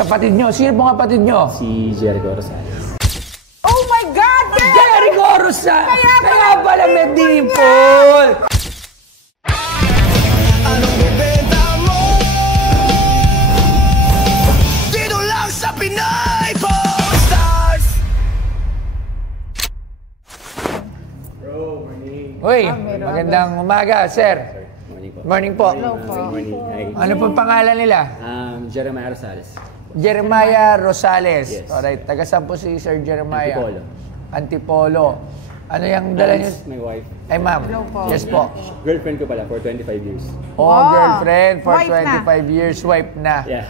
Kapatid nyo. Sino pong kapatid nyo? Si Jericho Rosales. Oh my God! Jericho Rosales! Kaya pala may dimple! Anong ibenta mo? Dito lang sa Pinoy Stars! Bro, morning. Uy, magandang umaga, sir. Morning po. Morning po. Morning. Hi. Ano pong pangalan nila? Jeremiah Rosales. Jeremiah Rosales. Yes. Alright, taga saan po si Sir Jeremiah? Antipolo. Antipolo. Ano yung dala niyo? My wife. Ay, ma'am. Yes po. Girlfriend ko pala for 25 years. Oh, girlfriend for Wife na. 25 years, wife na. Yeah.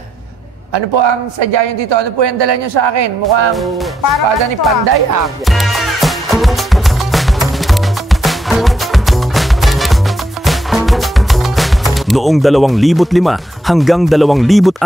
Ano po ang sadya niyo dito? Ano po yung dala niyo sa akin? Mukhang Parang espada ni ano to, Panday, Noong 2005 hanggang 2006,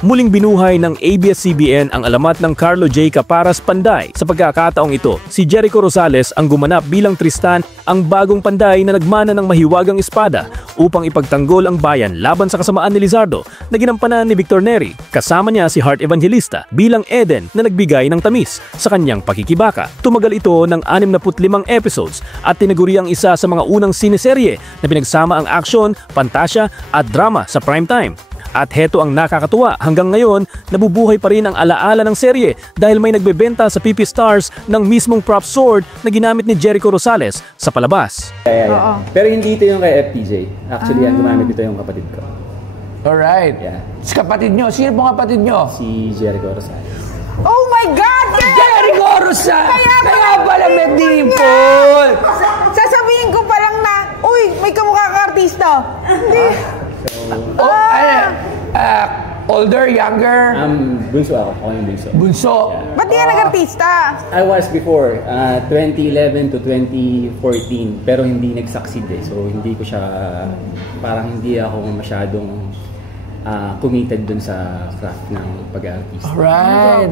muling binuhay ng ABS-CBN ang alamat ng Carlo J. Caparas Panday. Sa pagkakataong ito, si Jericho Rosales ang gumanap bilang Tristan, ang bagong Panday na nagmana ng mahiwagang espada upang ipagtanggol ang bayan laban sa kasamaan ni Lizardo na ginampanan ni Victor Neri. Kasama niya si Heart Evangelista bilang Eden na nagbigay ng tamis sa kanyang pakikibaka. Tumagal ito ng 65 episodes at tinaguri ang isa sa mga unang sineserye na pinagsama ang aksyon, pantasya at drama sa primetime. At heto ang nakakatuwa, hanggang ngayon, nabubuhay pa rin ang alaala ng serye dahil may nagbebenta sa PP Stars ng mismong prop sword na ginamit ni Jericho Rosales sa palabas. Yeah. Pero hindi ito yung kay FPJ. Actually, ang gumamit ito yung kapatid ko. Alright. Yeah. Kapatid nyo. Sino pong kapatid nyo? Si Jericho Rosales. Oh my God! Jericho Rosales! Kaya pala may dimple! dimple! Sasabihin ko pa lang na, uy, may kamukha ka artista. Hindi. Older, younger? Bunso ako. Ako yung bunso. Bunso. Yeah. Ba't di ka nag-artista? I was before, 2011 to 2014, pero hindi nag-succeed eh. So hindi ko siya, parang hindi ako masyadong committed dun sa craft ng pag-artista. Right.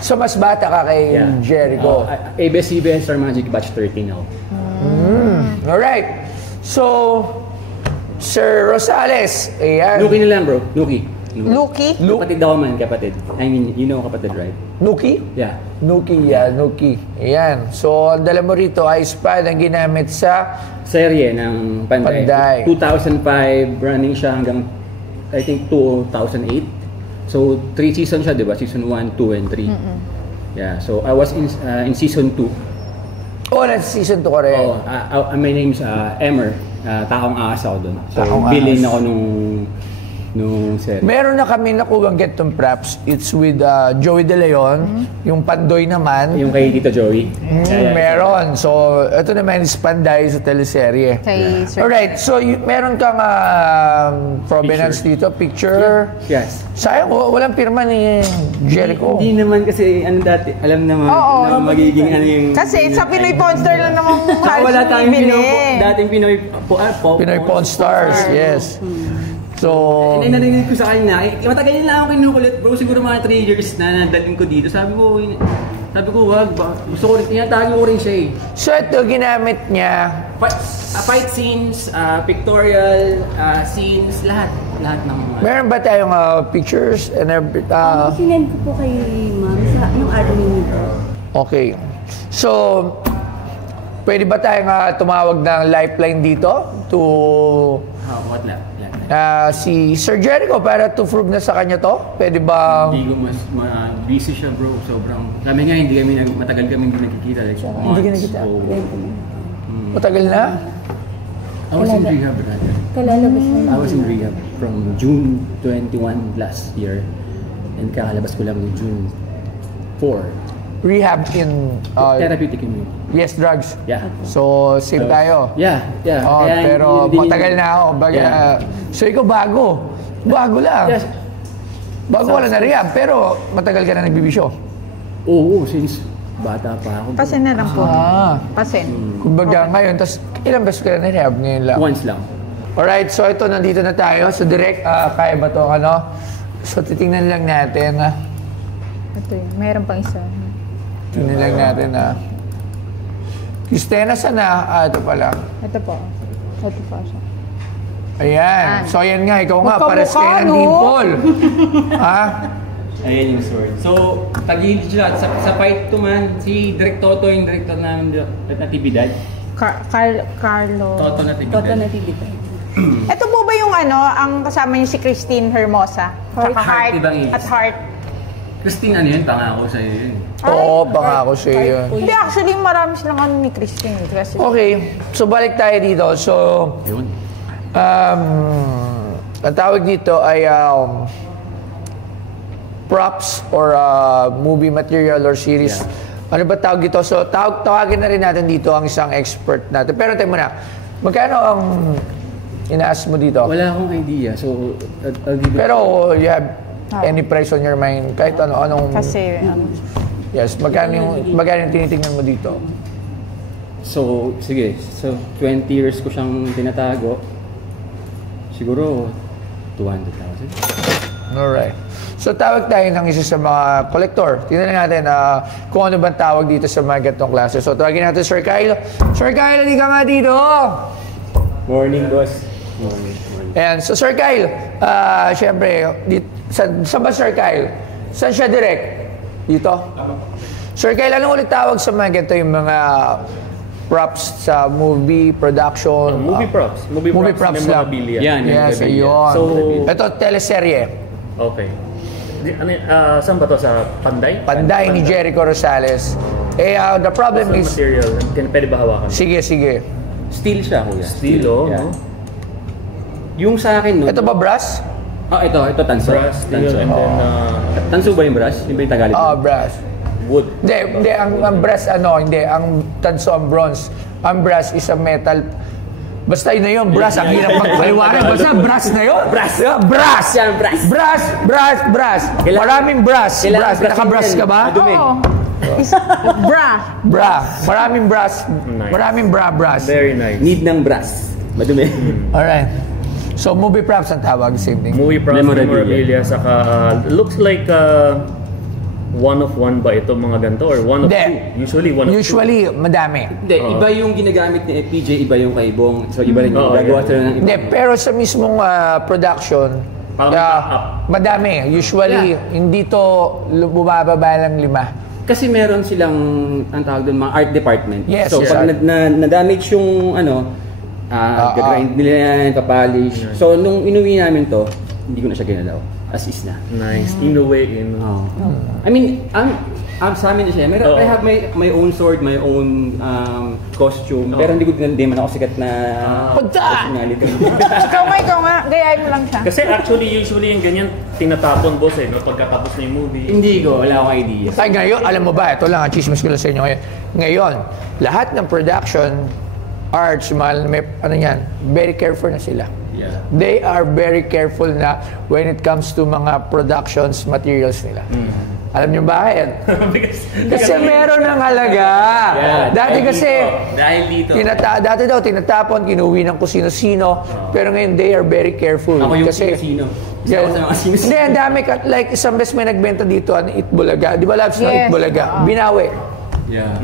So mas bata ka kay Jericho. ABS-CBN Star Magic Batch 13 ako. Alright. So, Sir Rosales, ayan. Nuki na lang bro, Nuki. Lucky? Kapatid ako man, kapatid. I mean, you know kapatid, right? Nuki? Yeah. Nuki, Nuki. Ayan. So, ang dala mo rito ay espada ang ginamit sa Serye ng Panday. 2005, running siya hanggang, I think, 2008. So, 3 seasons siya, di ba? Season 1, 2, and 3. Yeah, so I was in season 2. Oh, nasa season 2 ko rin. My name's Emmer. Taong ahas ako doon. So, Taong bilhin ahas. ako nung series. Meron na kami nakuhang Get Them Props. It's with Joey De Leon. Yung Pandoy naman. Yung kay Tito Joey. Meron. So, ito naman is Panday sa teleserye. Kay Sir. Alright, so meron kang provenance dito, picture. Yes. Sayang, walang pirma ni Jericho. Hindi naman kasi, dati, alam naman na magiging yung... Kasi sa Pinoy Monster lang namang wala tayong bibili. dating Pinoy Pawn Stars, yes. So, narinig ko sa kanya, matagal na ako kinukulit bro, siguro mga 3 years na nadaling ko dito. Sabi ko, wag, gusto ko rin, tinatago ko rin siya eh. So ito, ginamit niya. Fight scenes, pictorial scenes, lahat ng mga... Meron ba tayong pictures and everything? Sinend ko po kay ma'am sa yung admin nito. Okay. So, pwede ba tayong tumawag ng lifeline dito to what na? si Sir Jericho para to prove na sa kanya to? Pwede ba? Hindi ko busy siya bro, sobrang. Kami nga, matagal kami hindi nagkikita. Like, Hindi ka nakita? Matagal na? I was in rehab brother. Kalalabas na I was in rehab from June 21 last year. And kakalabas ko lang June 4. Rehab in... Therapeutic community. yes, drugs. Yeah. So, same tayo. Yeah. Oh, Kaya pero hindi- matagal na ako. So, ikaw bago. Bago lang. Yes. Bago wala na rehab, pero matagal ka na nagbibisyo. Oo, since bata pa ako. Pasin na lang po. Pasin. Kumbaga ngayon, tas ilang beses ka na rehab ngayon lang? Once lang. Alright, so ito, nandito na tayo. So, direct, kaya ba ito, ano? So, titingnan lang natin, Ito yun. Mayroon pang isa. tingnan lang natin, Christina, sana? Ito pala. Ito po. Ito po siya. Ayan. So, ayan nga. Ikaw nga, Magkamukha, pares kayo ng no? dimple. Ha? Ayan yung sword. So, tagilid siya. Sa fight to man, si Direk Toto, yung director namin na Natividad. Carlo. Toto Natividad. Toto na tibita. Ito po ba yung ang kasama niyo si Christine Hermosa? Tsaka Heart, ibang ibig. At Heart. Christine, ano yun? Pangako sa'yo yun. Oo, baka ako sa'yo yun. Hindi, actually, marami silang ni Christine. Kasi, Okay. So, balik tayo dito. So, Yun. ang tawag dito ay props or movie material or series. Ano ba tawag dito? So, tawagin na rin natin dito ang isang expert natin. Pero tayo muna, magkano ang inaas mo dito? Wala akong idea. So, I'll give it. Pero you have any price on your mind? Kahit anong... kasi Yes, magkano yung tinitingnan mo dito? So, sige. So, 20 years ko siyang tinatago. Siguro, 200,000. Alright. So, tawag tayo ng isa sa mga collector. Tingnan natin kung ano bang tawag dito sa mga ganitong klase. So, tawagin natin Sir Kyle. Sir Kyle, hindi ka nga dito! Morning, boss. Morning. Ayan. So, Sir Kyle, syempre, saan ba Sir Kyle? Saan siya direct? Dito? Sir Kyle, anong ulit tawag sa mga ganito yung mga props sa movie production? Movie props. Movie props lang. memorabilia. Yan, Yes, memorabilia. ayun. So, ito, teleserye. okay. Saan ba to? Sa Panday? Panday ni Jericho Rosales. The problem Sa is... material. Pwede ba hawakan? Sige. Steel siya, kuya. Steel, oh. Yeah. No? Yung sa akin, no? Ito ba brass? Ito tanso. Brass, steel, Tanso. and then Tanso ba yung brass? Yung ba yung Tagalog? Brass. wood. Hindi, ang brass ang tanso ang bronze. Ang brass is a metal. Basta yun na yun, brass. Ang hirap magpaliwanag. Basta brass na yun. Brass. Yeah, brass. Yan, brass. Brass. Maraming brass. Brass. Naka-brass ka ba? Madumi. Oo. Bra. Maraming brass. Nice. Maraming brass. Very nice. Need ng brass. Madumi. Alright. So, movie props ang tawag. Same thing. Movie props, Memorabilia. memorabilia, saka looks like one of one ba ito mga ganito or one of Hindi. two? Usually one of two. Usually, madami. Hindi, iba yung ginagamit ni FPJ, iba yung kay Bong. So, iba rin yung Oo, gagawa yeah. sila ng iba. Hindi, pero sa mismong production, Parang backup. madami. Usually, hindi to bumababa ng 5. Kasi meron silang, ang tawag doon, mga art department. Yes, so, yes. pag na-damage yung, gagawin nila yan, papolish. So, nung inuwi namin to, hindi ko na siya ginalaw. As is na. Nice. In a way, in. I mean, sa amin na siya. I have my own sword, my own costume. Pero hindi ko din man ako sikat na personality. Ikaw nga. Gayahin mo lang siya. Kasi actually, usually yung ganyan, tinatapon boss no? Pagkatapos na yung movie. Hindi ko, wala akong idea. Ay, ngayon, alam mo ba, ito lang, ang chismis ko lang sa inyo ngayon. Ngayon, lahat ng production, arts, very careful na sila. Yeah. They are very careful na when it comes to mga productions materials nila. Alam niyo bakit? Kasi meron ng halaga. Yeah, Dati kasi, dahil dito. dati daw tinatapon, kinuwi ng kung sino-sino. Pero ngayon, they are very careful. Ako yung kasi, sino-sino. Yeah. Isa ako sa mga sino-sino. Hindi, ang dami. Like, isang beses may nagbenta dito, Itbulaga. Di ba labs ng Yes. Itbulaga? Binawi. Yeah.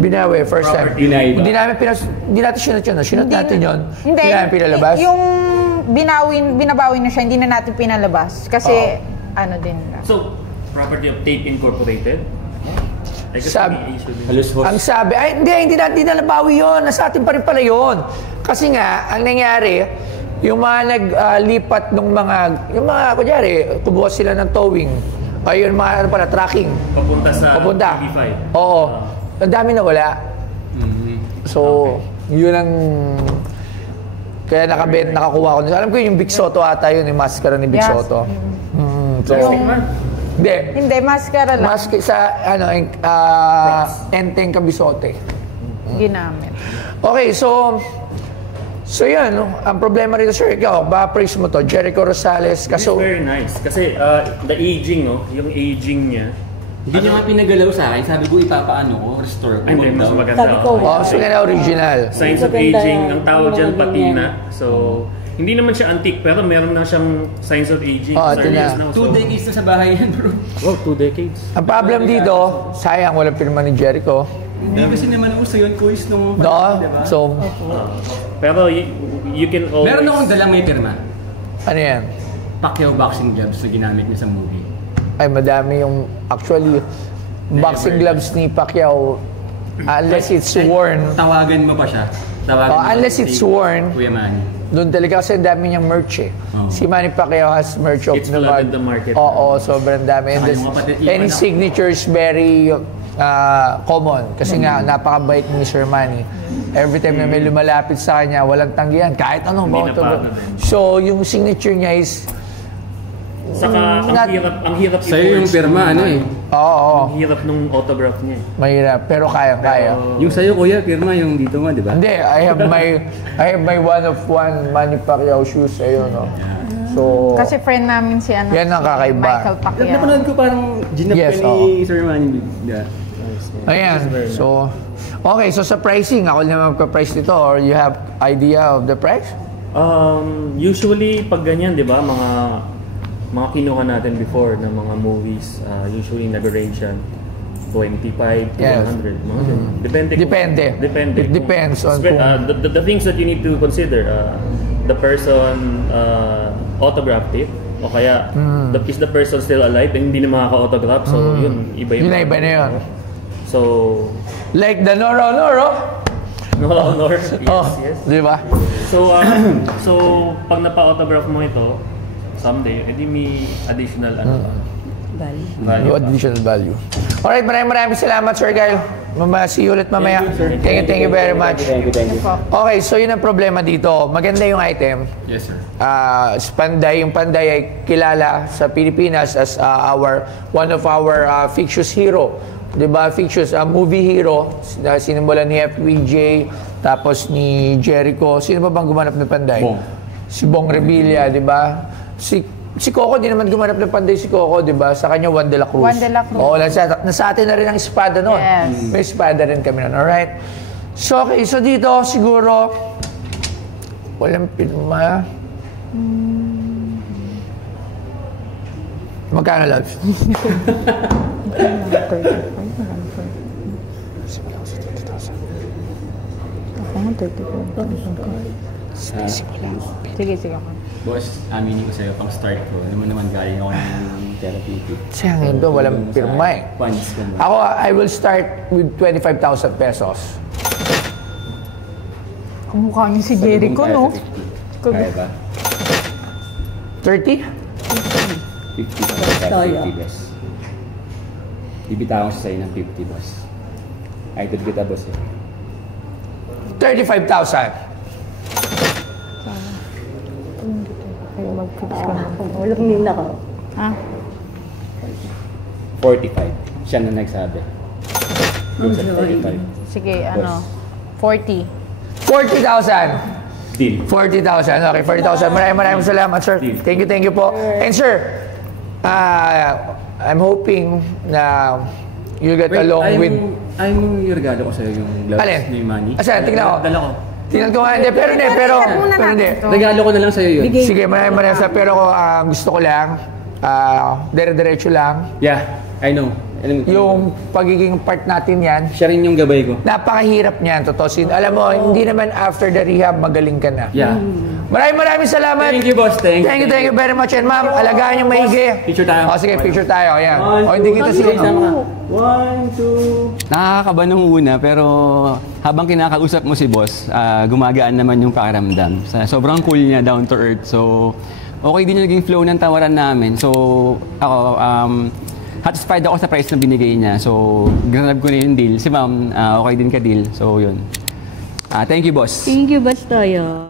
Binawi, first time. Deny ba? Hindi natin sinat yun. Sinat natin yun. Hindi. natin pinalabas. Yung binawi na siya, hindi na natin pinalabas. Kasi, din. So, property of Tape Incorporated? I guess Sabi- usually. Halos host. Ang sabi, hindi natin nabawi yun. Nasa atin pa rin pala yun. Kasi nga, ang nangyari, yung mga naglipat ng kunyari, kubuha sila ng towing. O yun, mga tracking. Papunta sa Papunta. TV5. Oo. Ang dami na wala. So, yun ang... Kaya nakakuha ko. Alam ko yung Big Soto ata yun, yung maskara ni Big Yes. Soto. So, hindi. Hindi, maskara lang. Mask sa, Enteng Kabisote. Ginamit. Okay, so yun, no? Ang problema rito, sir, ikaw, ba-praise mo to, Jericho Rosales, It's kaso, very nice. Kasi the aging, yung aging niya. Hindi niya nga pinagalaw sa akin. Sabi ko, ipapaano ko, restore ko. Ay, hindi, mas daw. maganda. Sabi ko, sila na original. Signs of Maganda aging, yan. ang tawag dyan, Mga patina. ganyan. So, hindi naman siya antique, pero meron na siyang signs of aging. Ito na. 2 decades na sa bahay yan, bro. Wow, 2 decades. Ang problem dito, sayang, walang pirma ni Jericho. Hindi kasi naman uso yun, quiz nung No? diba? So, Pero you can always... Meron akong dalang may pirma. ano yan? Pacquiao boxing gloves na ginamit niya sa movie. Ay, madami yung actually boxing gloves ni Pacquiao unless it's worn. Tawagan mo pa siya. Tawagan mo Unless si it's worn, Kuya Manny. doon talaga kasi ang dami niyang merch eh. Si Manny Pacquiao has merch of It's flooded the market. Oo, sobrang dami. And, Saka yung mga pati- and his signature is very common. Kasi nga, napakabait ni Sir Manny. Every time na may lumalapit sa kanya, walang tanggihan. Kahit anong Hindi auto. napagod din. So, yung signature niya is, Saka ang hirap Sa'yo yung i-forge pirma, ano eh. oo, Ang hirap nung autograph niya eh. mahirap. Pero kaya-kaya. Yung sa'yo, Kuya, pirma yung dito mo, di ba? Hindi, I have my one of one Manny Pacquiao shoes. Ayun, no? So, Kasi friend namin si ano, Yan ang si kakaiba. Michael Pacquiao. Napanood ko parang ginap Yes, ka ni Sir Manny. Yeah. ayan. So, okay. So, sa pricing, ako na magpa-price nito or you have idea of the price? Usually, pag ganyan, di ba, mga kinuha natin before na mga movies, usually nag-range yan 25 to Yes. 100. Mga ganyan. Depende. Depende. It depends on the things that you need to consider. The person autographed it, o kaya is the person still alive and hindi na makaka-autograph. So, yun, iba Yun na iba na yun. So, Like the Noro. no honor. Yes, Oh, yes. di ba? So, pag napa-autograph mo ito, someday, edi may additional value. No additional value. Alright, maraming salamat, Sir Kyle. See you ulit mamaya. Thank you very much. Thank you. Okay, so yun ang problema dito. Maganda yung item. Yes, sir. Panday, yung Panday ay kilala sa Pilipinas as one of our fictitious hero. Diba? Fictitious movie hero. Sinimbolan ni FPJ, tapos ni Jericho. Sino ba bang gumanap ng Panday? Bong. Si Bong Revilla, diba? Si Coco, di naman gumanap ng Panday si Coco, diba? Sa kanya, Juan de la Cruz. Juan de la Cruz. Oo, nasa atin na rin ang espada noon. Yes. May espada rin kami noon. Alright? So, okay. So, dito, siguro, walang pirma. Magkano, loves? Sige ako. Boss, aminin ko sa'yo, pang start ko, naman galing ako ng therapeutic. Sayang ito, walang pirma eh. Funds ko ba? Ako, I will start with 25,000 pesos. Kamukha niyo si Jericho, no? Kaya ba? 30? 50 boss. Bibitawan ko sa'yo ng 50, boss. Idol kita, boss eh. 35,000. Walang nila ka. Ha? 45. Siya na nagsabi. Yung sa 45. Sige, ano, 40. 40,000. Deal. 40,000. Okay, 40,000. Maraming salamat, sir. Thank you po. And sir, I'm hoping na you get along with... Ay mo yung regalo ko sa'yo yung gloves Alin? ni Manny. Asan? Tingnan ko. Dala ko. Tingnan ko nga. Hindi, pero hindi. Regalo ko na lang sa'yo yun. Sige, maraming salamat. Pero gusto ko lang, dire-diretso lang. Yeah, I know. Yung pagiging part natin yan, Siya rin yung gabay ko. napakahirap niyan, totoo. Alam mo, hindi naman after the rehab, magaling ka na. Yeah. Maraming salamat. Thank you, boss. Thank you very much. And ma'am, alagaan yung maigi. Picture tayo. O sige, picture tayo. Ayan. O hindi kita sila. 1, 2. Nakakaba nung una, pero habang kinakausap mo si boss, gumagaan naman yung pakiramdam. Sobrang cool niya, down to earth. So, okay din yung naging flow ng tawaran namin. So, ako, satisfied ako sa price na binigay niya. So, granab ko na yung deal. Si ma'am, okay din ka deal. So, yun. Thank you, boss. Thank you, Bastoyo.